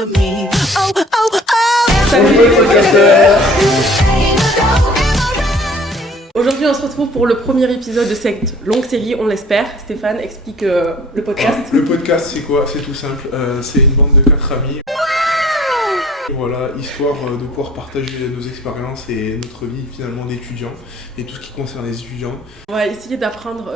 enemy. Oh, oh, oh. Salut les podcasteurs. Aujourd'hui on se retrouve pour le premier épisode de cette longue série, on l'espère. Stéphane explique le podcast. Le podcast c'est quoi? C'est tout simple, c'est une bande de 4 amis. Voilà, histoire de pouvoir partager nos expériences et notre vie finalement d'étudiants et tout ce qui concerne les étudiants. On va essayer d'apprendre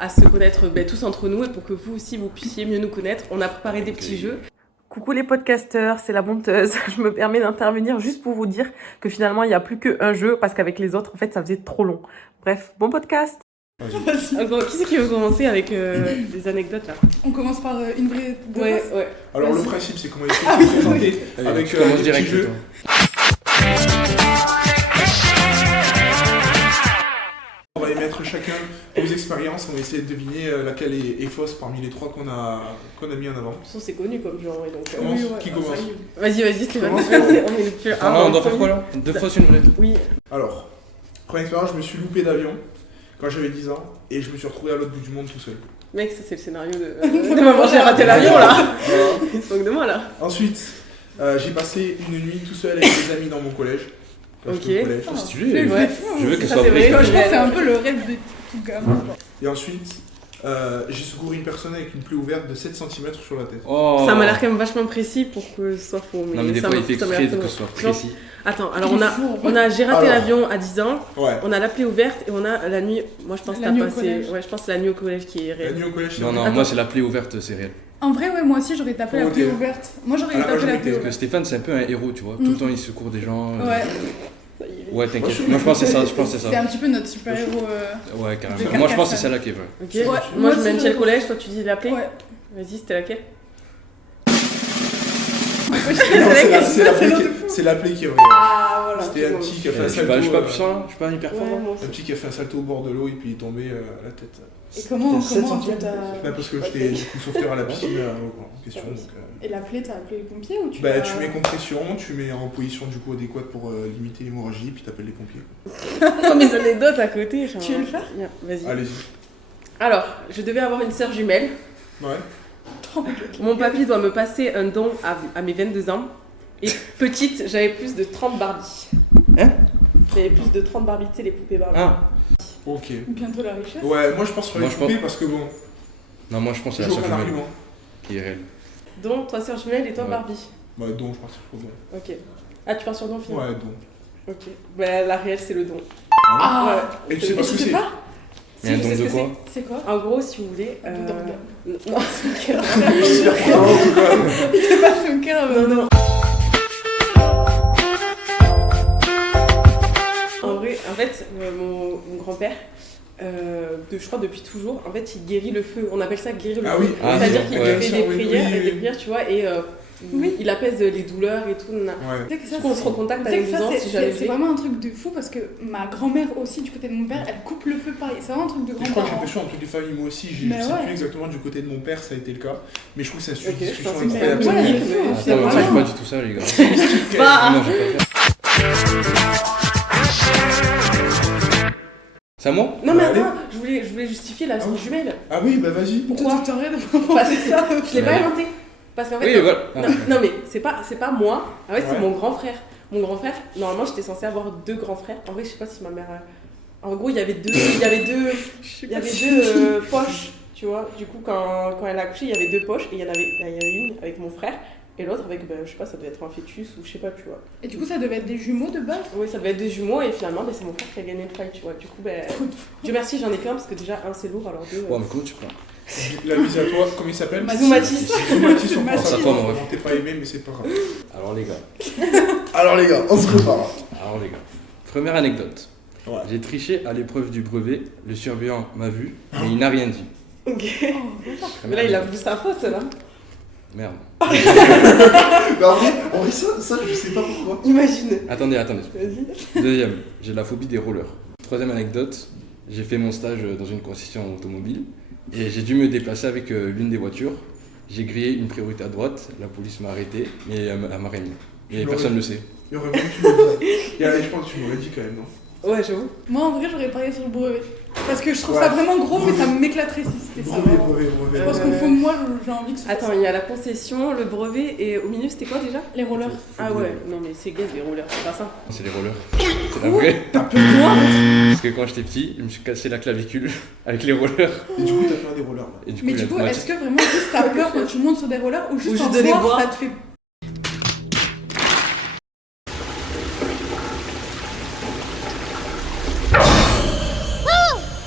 à se connaître tous entre nous et pour que vous aussi vous puissiez mieux nous connaître. On a préparé des petits jeux. Coucou les podcasteurs, c'est la monteuse. Je me permets d'intervenir juste pour vous dire que finalement il n'y a plus qu'un jeu parce qu'avec les autres en fait ça faisait trop long. Bref, bon podcast. Alors, qui c'est qui veut commencer avec des anecdotes là? On commence par une vraie de Ouais, race. ouais. Alors Vas-y. le principe c'est qu'on va essayer de se présenter avec tu commences des direct, petits jeux. On va émettre chacun nos expériences, on va essayer de deviner laquelle est fausse parmi les trois qu'on a mis en avant. De toute façon, c'est connu comme genre. Et donc, Commence. oui, ouais. Qui commence? Vas-y Stéphane. Commence. On est le plus. Ah non, on doit faire quoi là? Deux fausses, une vraie. Oui. Alors, première expérience, je me suis loupé d'avion quand j'avais 10 ans et je me suis retrouvé à l'autre bout du monde tout seul. Mec, ça c'est le scénario de maman j'ai raté l'avion là. Voilà. Il se moque de moi là. Ensuite, j'ai passé une nuit tout seul avec des amis dans mon collège. Quand j'étais au collège. Oh, stylé. Ouais. Je veux qu'elle Ça, soit c'est vrai. vraie. Je pense que c'est un peu le rêve de tout gamin. Et ensuite, j'ai secouru une personne avec une plaie ouverte de 7 cm sur la tête. Oh. Ça m'a l'air quand même vachement précis pour que ce soit faux. Non, mais des ça fois m'a- il fait ça m'a exprès l'air que ce soit tellement- précis. Attends, alors Il on est a, fou, on a j'ai raté Alors. l'avion à 10 ans, Ouais. on a la plaie ouverte et on a la nuit. Moi je pense que La t'as nuit au passé. collège. Ouais, je pense que c'est la nuit au collège qui est La réelle. nuit au collège, c'est Non, vrai. non, Attends. moi c'est la plaie ouverte, c'est réel. En vrai, ouais, moi aussi j'aurais tapé la plaie Ok. ouverte. Moi j'aurais À la tapé la majorité, plaie Parce que ouverte. Stéphane c'est un peu un héros, tu vois. Tout le temps il secourt des gens. Ouais, Ouais, t'inquiète. Moi je pense que c'est ça, je pense que c'est c'est ça. un petit peu notre super-héros. Ouais, De carrément. Moi je pense que c'est celle-là qui est vraie. Ok. Ouais, Moi moi je aussi, mets le je- collège, toi tu dis la plaie. Ouais. Vas-y, c'était laquelle? Non, c'est la plaie qui est vraie. Ah voilà. C'était un petit qui a fait un Je suis salto. pas puissant là, je suis pas hyper fort. Ouais, moi Un aussi. petit qui a fait un salto au bord de l'eau et puis il est tombé à la tête. Et comment C'était 7 toi centimètres. t'as... Bah, parce que j'étais du coup sauveteur à la piscine en question. Donc, Et la plaie, t'as appelé les pompiers ou tu bah, l'as- tu mets compression, tu mets en position du coup adéquate pour limiter l'hémorragie, puis t'appelles les pompiers. Quoi. Dans mes anecdotes à côté. genre. Tu veux le faire? Bien, Vas-y. Allez-y. Alors, je devais avoir une sœur jumelle. Ouais. Mon papy doit me passer un don à mes 22 ans. Et petite, j'avais plus de 30 Barbies. Hein? J'avais plus de 30 Barbies, tu sais, les poupées Barbie. Ah. Ok. Bientôt la richesse. Ouais, moi je pense sur les Moi, je poupées parce que bon, Non, moi je pense que c'est j'ai la aucun seule jumelle argument. qui est réelle. Donc, toi, sœur jumelle et toi, Ouais. Barbie. Bah, donc je pars sur le don. Ok. Ah, tu pars sur don finalement? Ouais, don. Ok. Bah, la réelle, c'est le don. Ah Et tu sais pas ce que tu sais c'est? pas? Mais un Si, je don sais ce de que quoi? c'est quoi? En gros, si vous voulez. Un don d'organe. Non, c'est ok. J'espère qu'il y en a en tout cas. Il te passe au cœur. Non, non. En vrai, en fait, mon grand-père, je crois depuis toujours, en fait, il guérit le feu. On appelle ça guérir le Ah feu. oui, Ah, C'est-à-dire oui, qu'il ouais. fait des Oui, prières, oui, oui. des prières, tu vois, et Oui. il apaise les douleurs et tout. Ouais. Tu sais que ça, Du coup, on se recontacte tu sais avec que ça, 12 ans c'est- si jamais c'est vraiment un truc de fou parce que ma grand-mère aussi, du côté de mon père, elle coupe le feu pareil. C'est vraiment un truc de Et je crois que j'ai grand-parent. l'impression dans toutes les familles, moi aussi, je Mais sais ouais. plus exactement du côté de mon père, ça a été le cas. Mais je trouve que c'est un sujet Ok, de je discussion pensais que incroyable. c'était Ouais, un il est peu- fou. Attends, C'est moi, je sais vraiment- pas du tout ça, les gars. Bah, Non, j'ai pas fait. C'est à moi? non mais Allez. attends, je voulais justifier la oui. jumelle. Ah oui, bah vas-y. Pourquoi? T'as rien de Parce que ça, je l'ai pas Ouais. inventé. Parce qu'en fait, Oui, non, voilà. Ah. non, mais c'est pas moi. En fait, c'est Ouais. mon grand frère. Mon grand frère, normalement, j'étais censée avoir 2 grands frères. En vrai, je sais pas si ma mère. En gros, il y avait deux poches, tu vois. Du coup, quand elle a accouché, il y avait 2 poches et il y en avait une avec mon frère et l'autre avec, je sais pas, ça devait être un fœtus ou je sais pas, tu vois. Et du coup, ça devait être des jumeaux de base. Oui, ça devait être des jumeaux et finalement, c'est mon frère qui a gagné le fight, tu vois. Du coup, Dieu merci, j'en ai qu'un parce que déjà, un c'est lourd, alors 2. Ouais, mais comment tu parles? La mise à toi, comment il s'appelle? Zoumatis. Zoumatis, on pense Mathis. à Attends, toi. mon ref. On t'est pas aimé, mais c'est pas grave. Alors, les gars. Alors les gars, on se prépare. Première anecdote. Ouais. J'ai triché à l'épreuve du brevet, le surveillant m'a vu, mais il n'a rien dit. Ok. Oh, Mais là, il a vu sa faute, là. Merde. Mais en vrai, ça, je sais pas pourquoi. Imagine. Attendez. Vas-y. Deuxième, j'ai la phobie des rollers. Troisième anecdote, j'ai fait mon stage dans une concession automobile et j'ai dû me déplacer avec l'une des voitures. J'ai grillé une priorité à droite, la police m'a arrêté, mais elle m'a rien dit. Et Tu personne ne le sait. Il y aurait moyen que tu me le dises. Je pense que tu m'aurais dit quand même, non? Ouais, j'avoue. Moi, en vrai, j'aurais parié sur le brevet. Parce que je trouve ça vraiment gros, mais ça m'éclaterait si c'était ça. Brevet. Je pense qu'au fond de moi, j'ai envie que ce soit Attends, ça. il y a la concession, le brevet, et au milieu, c'était quoi déjà? Les rollers. Ah ouais, non mais c'est gay les rollers, c'est pas ça. C'est les rollers. C'est la vraie. T'as peur de moi? Parce que quand j'étais petit, je me suis cassé la clavicule avec les rollers. Et du coup, t'as peur des rollers là. Et du coup, Mais la du coup, moitié- est-ce que vraiment juste t'as peur quand tu montes sur des rollers ou juste juste en de les voir, voir. ça te fait.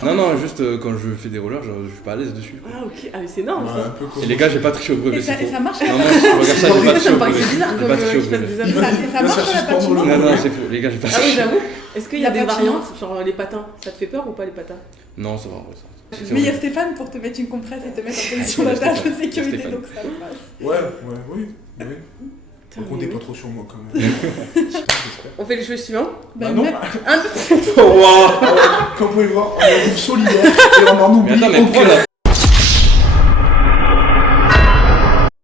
Non, juste quand je fais des rollers, je suis pas à l'aise dessus. Ah ok, ah mais c'est énorme Ouais, ça. un peu comme. Et les gars, j'ai pas triché au brevet, Et ça, c'est et faux. ça marche Non, je regarde ça, j'ai pas triché Ça me au brevet. paraissait bizarre J'ai comme pas triché au qu'ils fassent brevet. des Et amis. ça, et ça Là, marche ça à la suspend patinoire. dans le- Non, c'est faux. Les gars, j'ai pas Ah oui, triché. j'avoue. Est-ce qu'il y a La des patinoire. variantes, genre les patins? Ça te fait peur ou pas les patins? Non, ça va, en vrai, ça. Mais il y a Stéphane pour te mettre une compresse et te mettre en position Ouais, d'attache de Stéphane. sécurité, Stéphane. donc ça passe. Oui. Putain, Comptez mais pas oui. trop sur moi quand même. J'espère. On fait le jeu suivant. Bah Ben, non. mais- Comme vous pouvez le voir, on est un groupe solidaire et on en oublie Mais attends, mais pourquoi aucun. là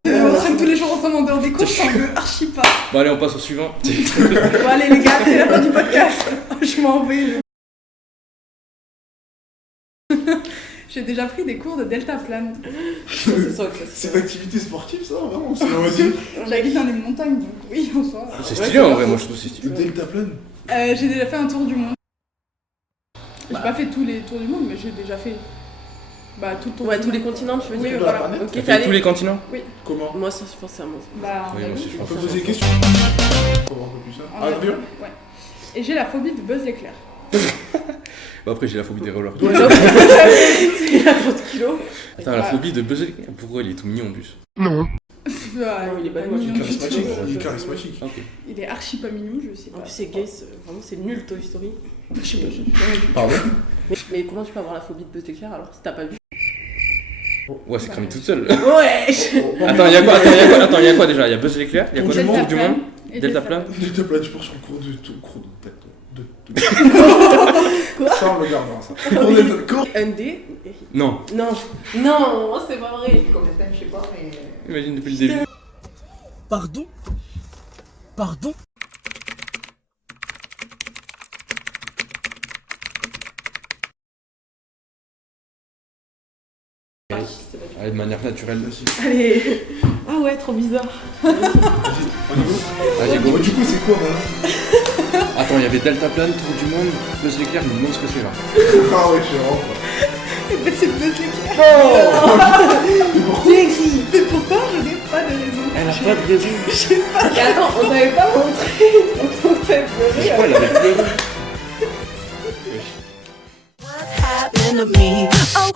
On traîne tous les jours ensemble en dehors des cours, j'en veux archi pas. Bon, allez, on passe au suivant. Bon, allez, les gars, c'est la fin du podcast. Je m'en vais. J'ai déjà pris des cours de deltaplane. C'est ça que ça C'est une activité sportive ça, vraiment, c'est loisir. J'habite dans les montagnes, donc oui, en soi. C'est stylé en vrai, moi je trouve que c'est Le stylé. deltaplane. J'ai déjà fait un tour du monde. J'ai pas fait tous les tours du monde, mais j'ai déjà fait. Bah, tout le tour Ouais, du tous les monde. continents, tu veux Oui, dire? de la voilà. planète. Ok, T'as t'es fait allé. tous les continents? Comment? Moi, ça, je pense que c'est à moi. Bah, Oui, moi aussi, je On pense. peut poser des questions. Pour voir un peu plus ça. en Ah, avion. avion. Ouais. Et j'ai la phobie de Buzz l'éclair. Bah après, j'ai la phobie des rollers. Il a 30 kilos. Attends, la phobie de Buzz Lightyear, pourquoi il est tout mignon en plus? Non, il est pas mignon mignon. du Charismatique. tout. Il est charismatique. Ok. Il est archi pas mignon, je sais En pas. plus, c'est gay, vraiment, c'est nul Toy Story. Je sais pas. Pardon? Mais comment tu peux avoir la phobie de Buzz l'éclair alors si t'as pas vu? Ouais, c'est cramé toute seule. Ouais. Attends, il y a quoi déjà? Il y a Buzz l'éclair, il y a quoi Tour d'autre? Tour du monde? Et Deltaplane? Deltaplane, je pense sur le cours de. Quoi? Ça, on le gardera ça. Cours de. Cours. Un dé. Non. Non, non, c'est pas vrai. Combien de temps, je sais pas, mais. Imagine depuis le début. Pardon? Pardon? Allez, de manière naturelle. Allez. Ah ouais, trop bizarre. On y va? Allez, go. Du coup, c'est quoi là? Attends, il y avait Deltaplane, Tour du monde, Buzz l'éclair, je me demande ce que c'est là. Ah ouais, je rentre. Mais c'est Buzz l'éclair. Mais pourquoi? Mais pourquoi je n'ai pas de raison? Elle a pas de raison. Je sais pas. Et attends, on t'avait pas montré. On t'avait Je crois qu'elle avait pleuré. What's happening to me? Oh,